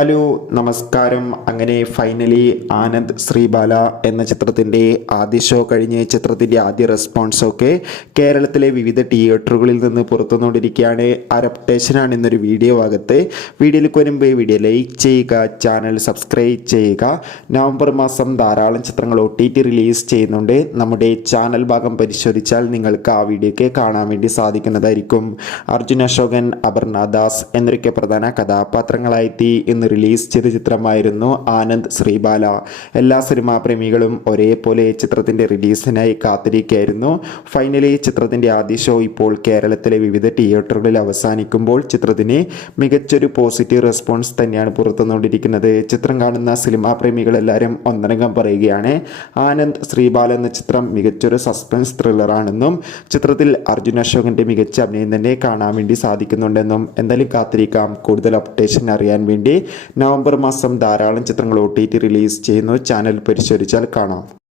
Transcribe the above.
Hello നമസ്കാരം. അങ്ങനെ finally Anand Sreebala എന്ന ചിത്രത്തിൻ്റെ ആദ്യ ഷോ കഴിഞ്ഞ് ചിത്രത്തിൻ്റെ ആദ്യ റെസ്പോൺസൊക്കെ കേരളത്തിലെ വിവിധ തിയേറ്ററുകളിൽ നിന്ന് പുറത്തുകൊണ്ടിരിക്കുകയാണ്. അപ്ഡേഷനാണ് ഇന്നൊരു വീഡിയോ ഭാഗത്ത്. വീഡിയോയിലേക്ക് വരുമ്പോൾ വീഡിയോ ലൈക്ക് ചെയ്യുക, ചാനൽ സബ്സ്ക്രൈബ് ചെയ്യുക. നവംബർ മാസം ധാരാളം ചിത്രങ്ങൾ OTT റിലീസ് ചെയ്യുന്നുണ്ട്. നമ്മുടെ ചാനൽ ഭാഗം പരിശോധിച്ചാൽ നിങ്ങൾക്ക് ആ വീഡിയോയ്ക്ക് കാണാൻ വേണ്ടി സാധിക്കുന്നതായിരിക്കും. അർജുൻ അശോകൻ, അപർണ ദാസ് എന്നൊക്കെ പ്രധാന കഥാപാത്രങ്ങളായെത്തി ഇന്ന് റിലീസ് ചെയ്ത ചിത്രമായിരുന്നു ആനന്ദ് ശ്രീബാല. എല്ലാ സിനിമാ പ്രേമികളും ഒരേപോലെ ചിത്രത്തിൻ്റെ റിലീസിനായി കാത്തിരിക്കുകയായിരുന്നു. ഫൈനലി ചിത്രത്തിൻ്റെ ആദ്യ ഷോ ഇപ്പോൾ കേരളത്തിലെ വിവിധ തിയേറ്ററുകളിൽ അവസാനിക്കുമ്പോൾ ചിത്രത്തിന് മികച്ചൊരു പോസിറ്റീവ് റെസ്പോൺസ് തന്നെയാണ് പുറത്തുകൊണ്ടിരിക്കുന്നത്. ചിത്രം കാണുന്ന സിനിമാ പ്രേമികളെല്ലാവരും ഒന്നടങ്കം പറയുകയാണ് ആനന്ദ് ശ്രീബാല എന്ന ചിത്രം മികച്ചൊരു സസ്പെൻസ് ത്രില്ലറാണെന്നും ചിത്രത്തിൽ അർജുൻ അശോകൻ്റെ മികച്ച അഭിനയം തന്നെ കാണാൻ വേണ്ടി സാധിക്കുന്നുണ്ടെന്നും. എന്തായാലും കാത്തിരിക്കാം കൂടുതൽ അപ്ഡേഷൻ അറിയാൻ വേണ്ടി. നവംബർ മാസം ധാരാളം ചിത്രങ്ങൾ OTT റിലീസ് ചെയ്യുന്നു. ചാനൽ പരിശോധിച്ചാൽ കാണാം.